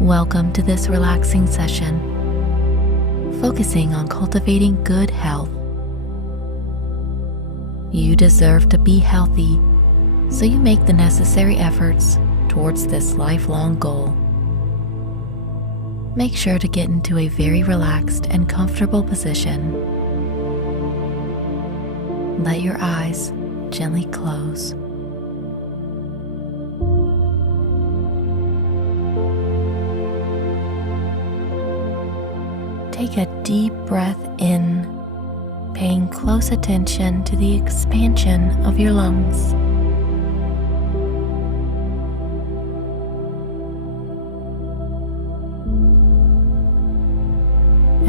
Welcome to this relaxing session, focusing on cultivating good health. You deserve to be healthy, so you make the necessary efforts towards this lifelong goal. Make sure to get into a very relaxed and comfortable position. Let your eyes gently close. Take a deep breath in, paying close attention to the expansion of your lungs.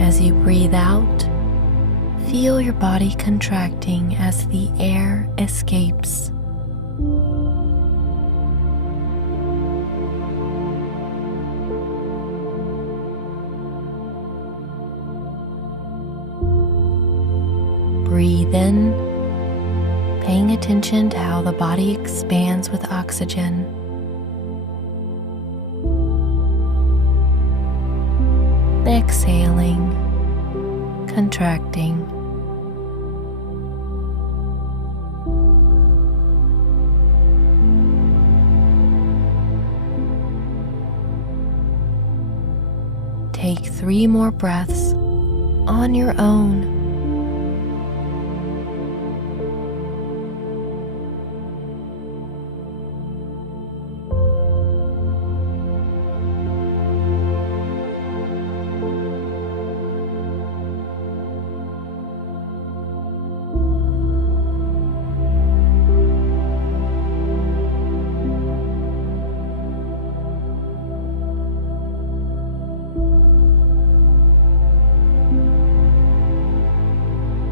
As you breathe out, feel your body contracting as the air escapes. Breathe in, paying attention to how the body expands with oxygen. Exhaling, contracting. Take 3 more breaths on your own.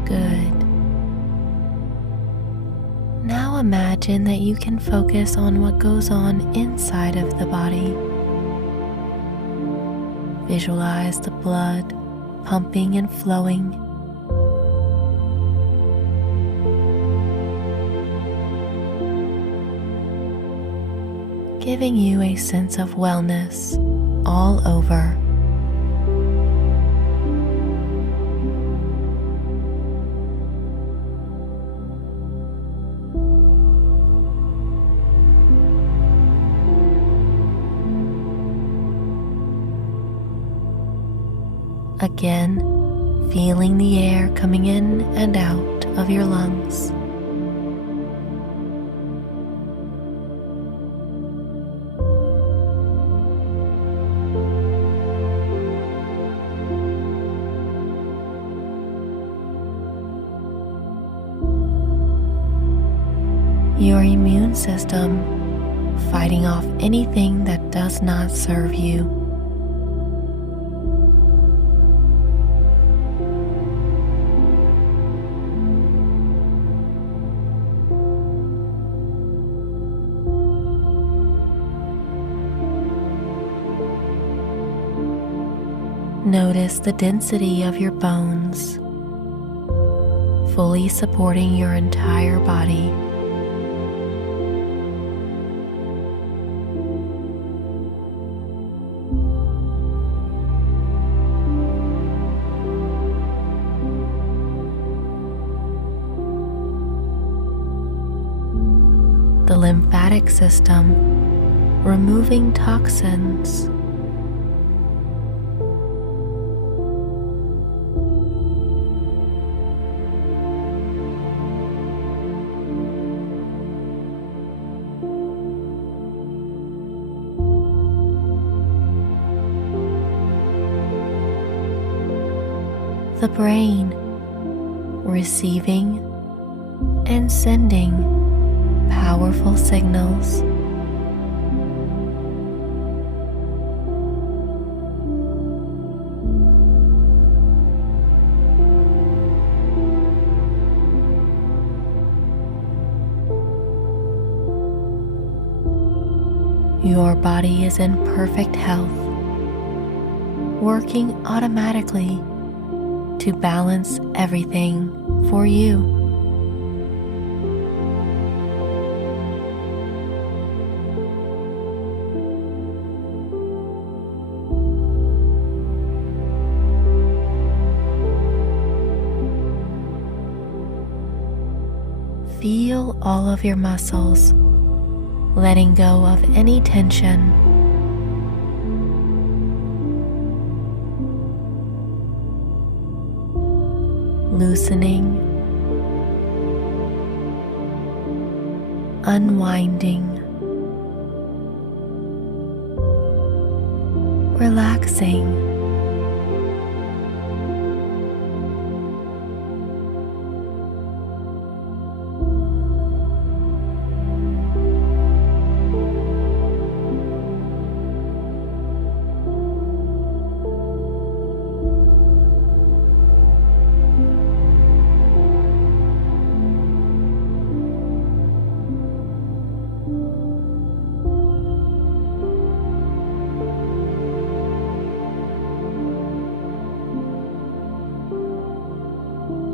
Good. Now imagine that you can focus on what goes on inside of the body. Visualize the blood pumping and flowing. Giving you a sense of wellness all over. Again, feeling the air coming in and out of your lungs. Your immune system fighting off anything that does not serve you. Notice the density of your bones, fully supporting your entire body. The lymphatic system, removing toxins. The brain, receiving and sending powerful signals. Your body is in perfect health, working automatically to balance everything for you. feel all of your muscles, letting go of any tension. Loosening, unwinding, relaxing.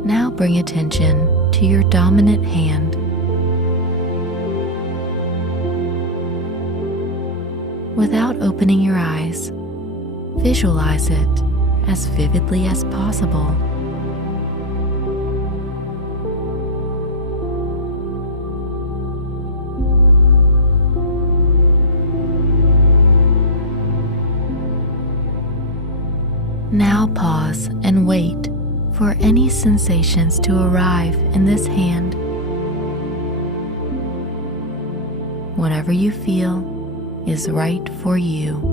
Now bring attention to your dominant hand. Without opening your eyes, visualize it as vividly as possible. Now pause and wait for any sensations to arrive in this hand. Whatever you feel is right for you.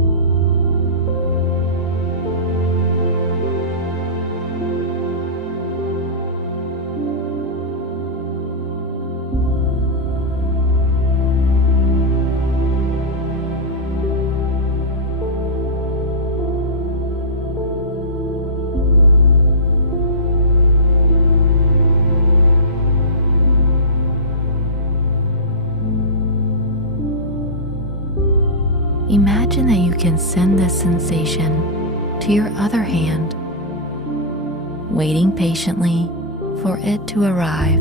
Imagine that you can send this sensation to your other hand, waiting patiently for it to arrive.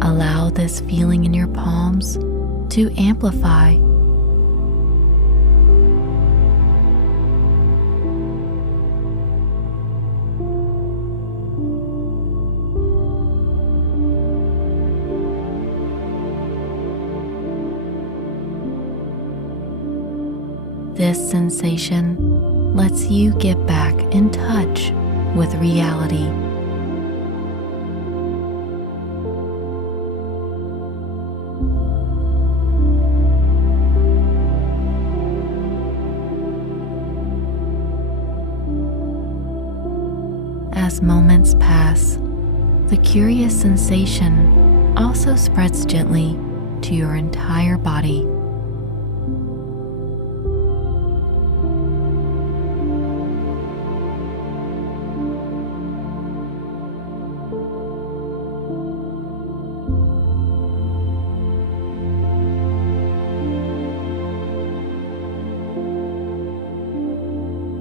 Allow this feeling in your palms to amplify. This sensation lets you get back in touch with reality. As moments pass, the curious sensation also spreads gently to your entire body.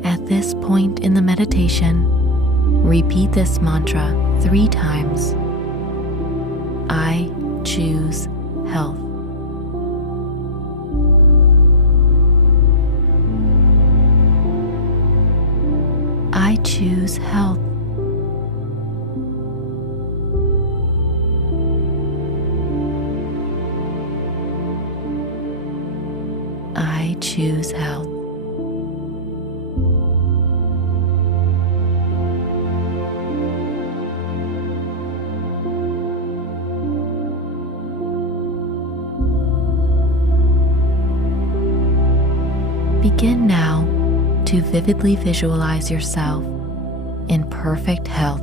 At this point in the meditation, repeat this mantra 3 times. I choose health. I choose health. I choose health. Begin now to vividly visualize yourself in perfect health.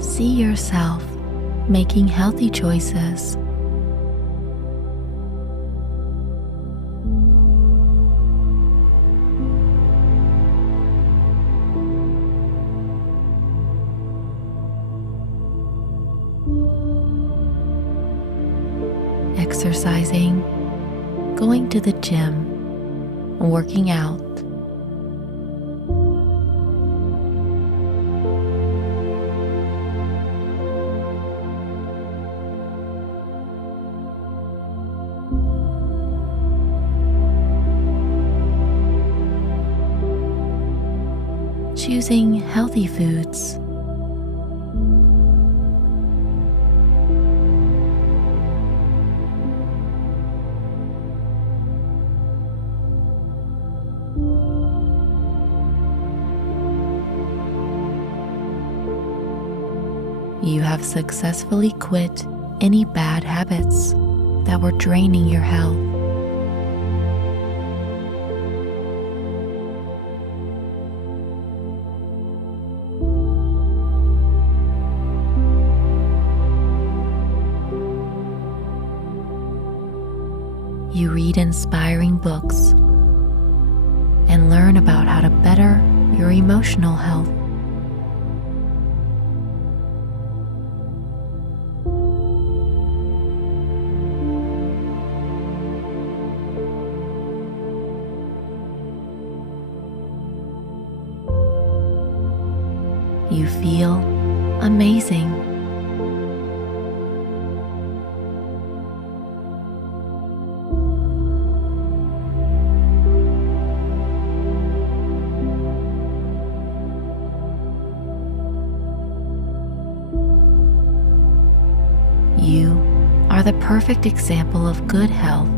See yourself making healthy choices. exercising, going to the gym, working out. Choosing healthy foods. You have successfully quit any bad habits that were draining your health. You read inspiring books and learn about how to better your emotional health. You feel amazing. You are the perfect example of good health.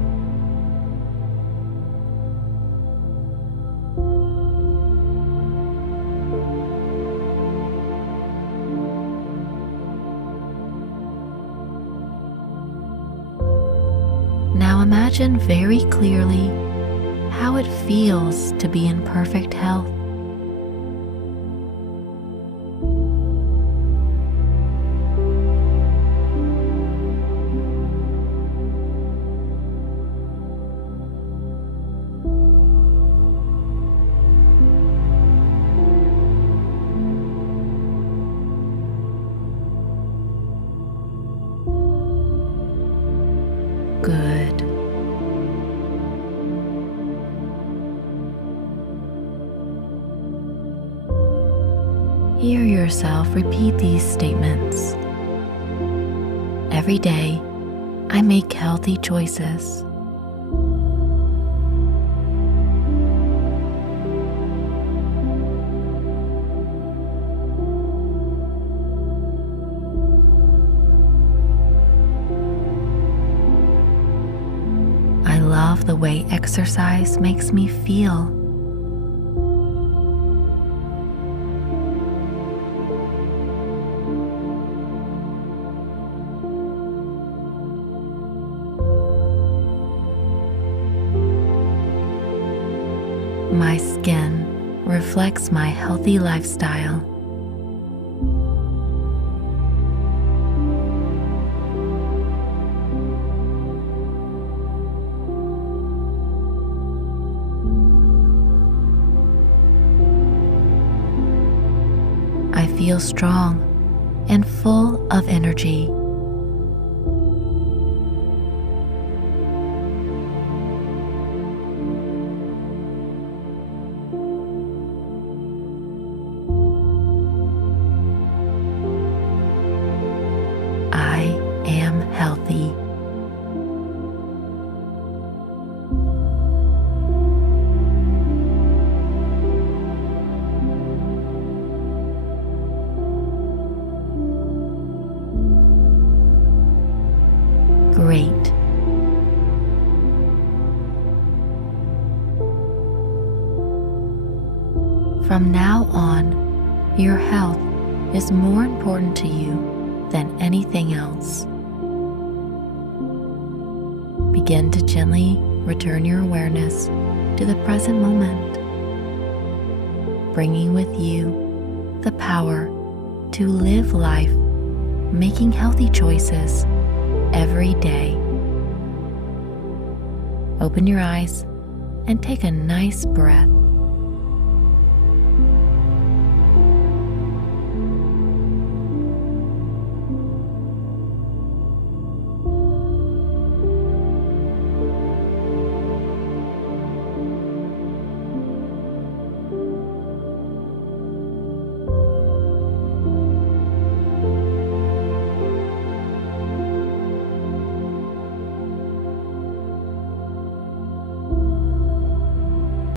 Now imagine very clearly how it feels to be in perfect health. Good. Hear yourself repeat these statements. Every day, I make healthy choices. I love the way exercise makes me feel. My skin reflects my healthy lifestyle. I feel strong and full of energy. I am healthy. Great. From now on, your health is more important to you than anything else. Begin to gently return your awareness to the present moment, bringing with you the power to live life, making healthy choices every day. Open your eyes and take a nice breath.